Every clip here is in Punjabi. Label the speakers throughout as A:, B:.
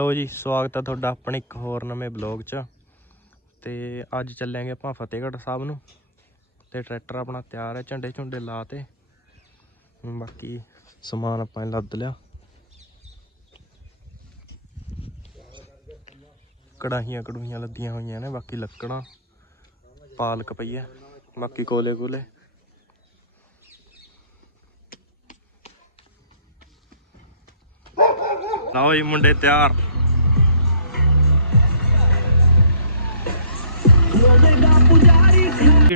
A: ਲਓ ਜੀ, ਸਵਾਗਤ ਹੈ ਤੁਹਾਡਾ ਆਪਣੇ ਇੱਕ ਹੋਰ ਨਵੇਂ ਬਲੌਗ 'ਚ। ਤੇ ਅੱਜ ਚੱਲਾਂਗੇ ਆਪਾਂ ਫਤਿਹਗੜ੍ਹ ਸਾਹਿਬ ਨੂੰ। ਤੇ ਟਰੈਕਟਰ ਆਪਣਾ ਤਿਆਰ ਹੈ ਝੰਡੇ ਝੁੰਡੇ ਲਾ ਤੇ। ਬਾਕੀ ਸਮਾਨ ਆਪਾਂ ਨੇ ਲੱਦ ਲਿਆ। ਕੜਾਹੀਆਂ ਕੜੂਹੀਆਂ ਲੱਦੀਆਂ ਹੋਈਆਂ ਨੇ, ਬਾਕੀ ਲੱਕੜਾਂ, ਪਾਲਕ ਪਈ ਹੈ ਬਾਕੀ ਕੋਲੇ ਕੋਲੇ। ਲਓ ਜੀ, ਮੁੰਡੇ ਤਿਆਰ।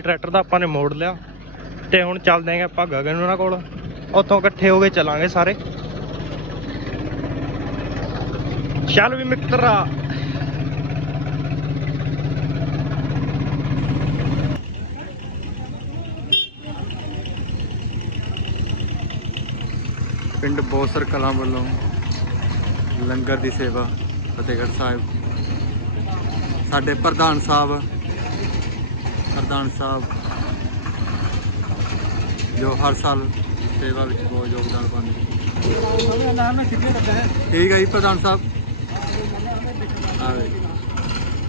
A: ਟਰੈਕਟਰ ਦਾ ਆਪਾਂ ਨੇ ਮੋੜ ਲਿਆ ਤੇ ਹੁਣ ਚੱਲਦੇ ਆਂ ਆਪਾਂ ਗਗਨ ਉਹਨਾਂ ਕੋਲ। ਉੱਥੋਂ ਇਕੱਠੇ ਹੋ ਕੇ ਚੱਲਾਂਗੇ ਸਾਰੇ। ਚੱਲ ਵੀ ਮਿੱਤਰਾ।
B: ਪਿੰਡ ਬੋਸਰ ਕਲਾਂ ਵੱਲੋਂ ਲੰਗਰ ਦੀ ਸੇਵਾ ਫਤਿਹਗੜ੍ਹ ਸਾਹਿਬ। ਸਾਡੇ ਪ੍ਰਧਾਨ ਸਾਹਿਬ ਪ੍ਰਧਾਨ ਸਾਹਿਬ, ਜੋ ਹਰ ਸਾਲ ਸੇਵਾ ਵਿੱਚ ਬਹੁਤ ਯੋਗਦਾਨ ਪਾਉਂਦੇ ਠੀਕ ਹੈ ਜੀ, ਪ੍ਰਧਾਨ ਸਾਹਿਬ। ਆਵੇ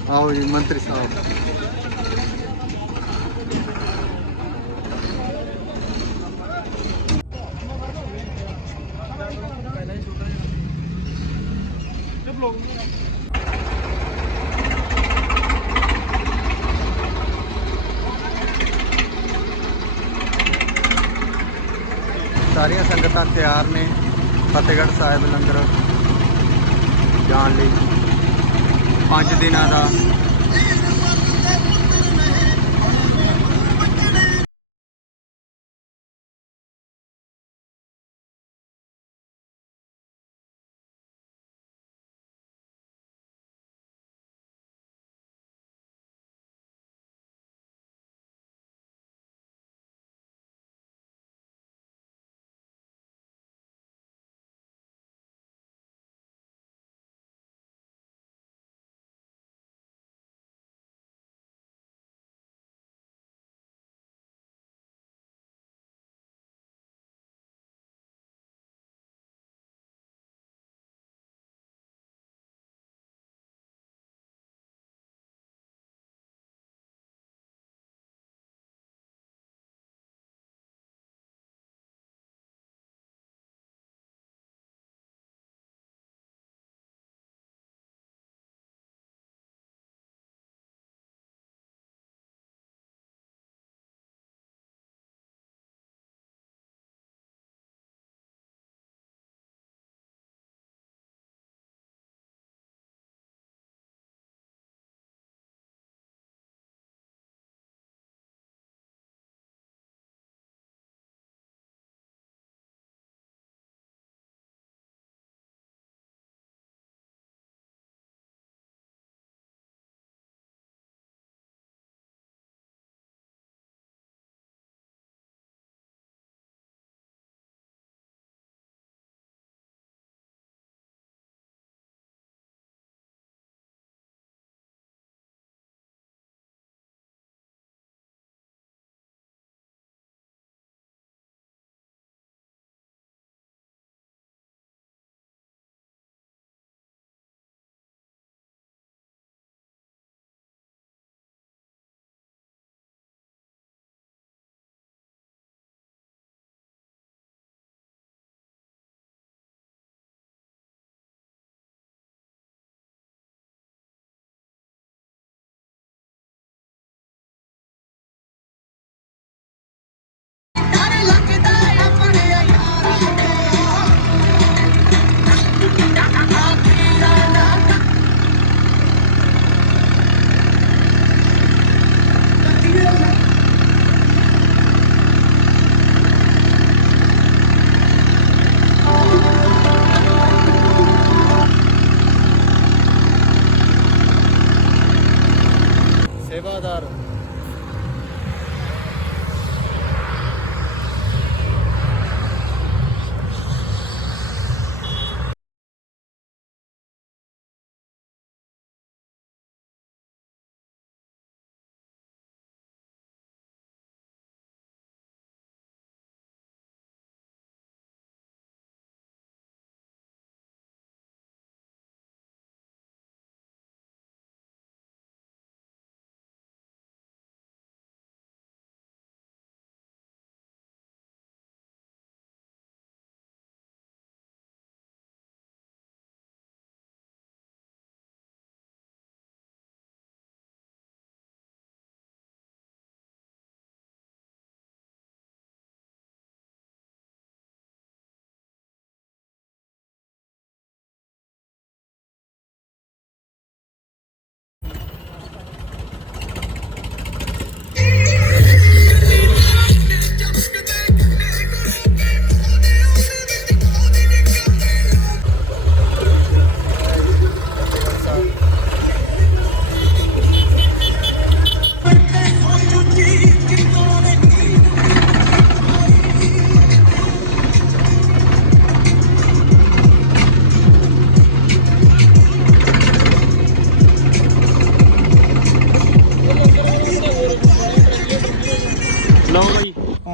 B: ਆਓ ਜੀ, ਮੰਤਰੀ ਸਾਹਿਬ। ਸਾਰੀਆਂ ਸੰਗਤਾਂ ਤਿਆਰ ਨੇ ਫਤਿਹਗੜ੍ਹ ਸਾਹਿਬ ਲੰਗਰ ਜਾਣ ਲਈ। ਪੰਜ ਦਿਨਾਂ ਦਾ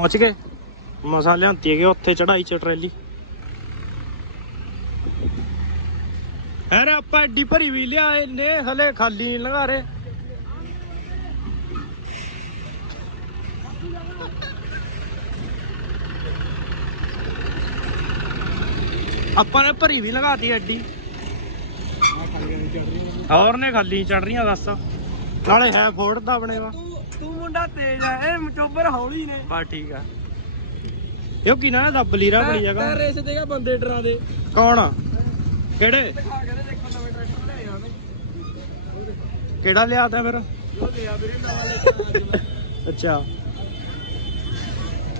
A: ਪਹੁੰਚ ਗਏ। ਮਸਾ ਲਿਆਂਤੀ ਗਏ ਉੱਥੇ ਚੜਾਈ ਚ ਟਰੈਲੀ। ਅਰੇ ਆਪਾਂ ਐਡੀ ਭਰੀ ਵੀ ਲਿਆਏ ਨੇ, ਹਲੇ ਖਾਲੀ ਨਹੀਂ ਆਪਾਂ ਨੇ ਭਰੀ ਵੀ ਲਗਾਤੀ ਐਡੀ। ਹੋਰ ਨੇ ਖਾਲੀ ਚੜ ਰਹੀਆਂ, ਦੱਸ। ਨਾਲੇ ਹੈ ਫੋਰਡ ਦਾ ਆਪਣੇ ਵਾ
C: ਤੂੰ ਮੁੰਡਾ ਤੇਜ਼ ਆ ਇਹ ਮਚੋਬਰ ਹੌਲੀ ਨੇ।
A: ਬਸ ਠੀਕ ਆ। ਇਹ ਕੀ ਨਾ ਦੱਬ ਲੀਰਾ ਬੜੀ ਜਗ੍ਹਾ।
C: ਰੇਸ ਦੇਗਾ ਬੰਦੇ ਡਰਾ ਦੇ।
A: ਕੌਣ? ਕਿਹੜੇ?
C: ਦਿਖਾ ਕੇ ਤੇ ਦੇਖੋ ਨਵੇਂ ਟਰੈਕਟਰ ਲੈ ਆਵੇਂ
A: ਕਿਹੜਾ ਲਿਆ ਤਾ ਫਿਰ?
C: ਉਹ ਲਿਆ ਵੀਰੇ ਨਵਾਂ ਲੈ ਕੇ ਆਇਆ
A: ਅੱਛਾ।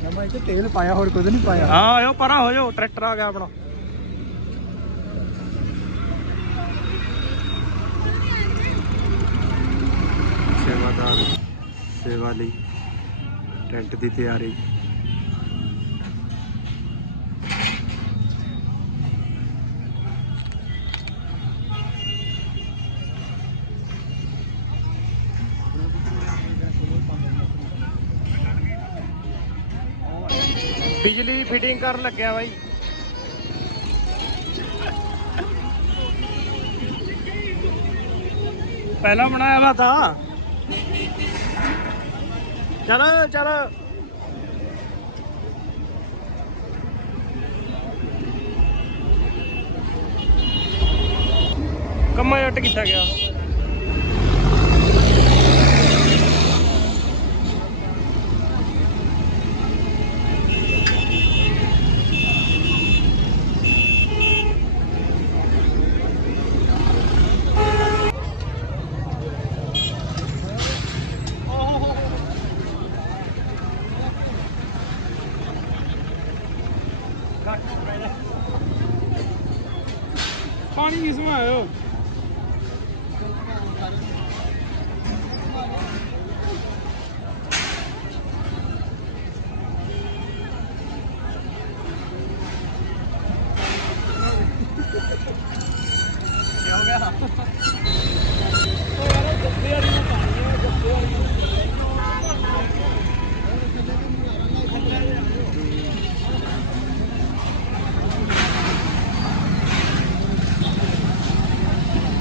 C: ਨਵਾਂ ਇੱਥੇ ਤੇਲ ਪਾਇਆ ਹੋਰ ਕੁਝ ਨਹੀਂ ਪਾਇਆ।
A: ਹਾਂ ਆਇਓ ਪਰਾਂ ਹੋ ਜਾਓ ਟਰੈਕਟਰ ਆ ਗਿਆ ਆਪਣਾ।
C: ਸੇਵਾਦਾਰ ਸੇਵਾ ਲਈ ਟੈਂਟ ਦੀ ਤਿਆਰੀ।
A: ਬਿਜਲੀ ਫਿਟਿੰਗ ਕਰਨ ਲੱਗਿਆ ਬਾਈ। ਪਹਿਲਾਂ ਬਣਾਇਆ ਵਾ ਤਾਂ। ਚਲ ਚਲ। ਕੰਮਾ ਜੱਟ ਕੀਤਾ ਗਿਆ। 欢迎你，什么呀？笑开了。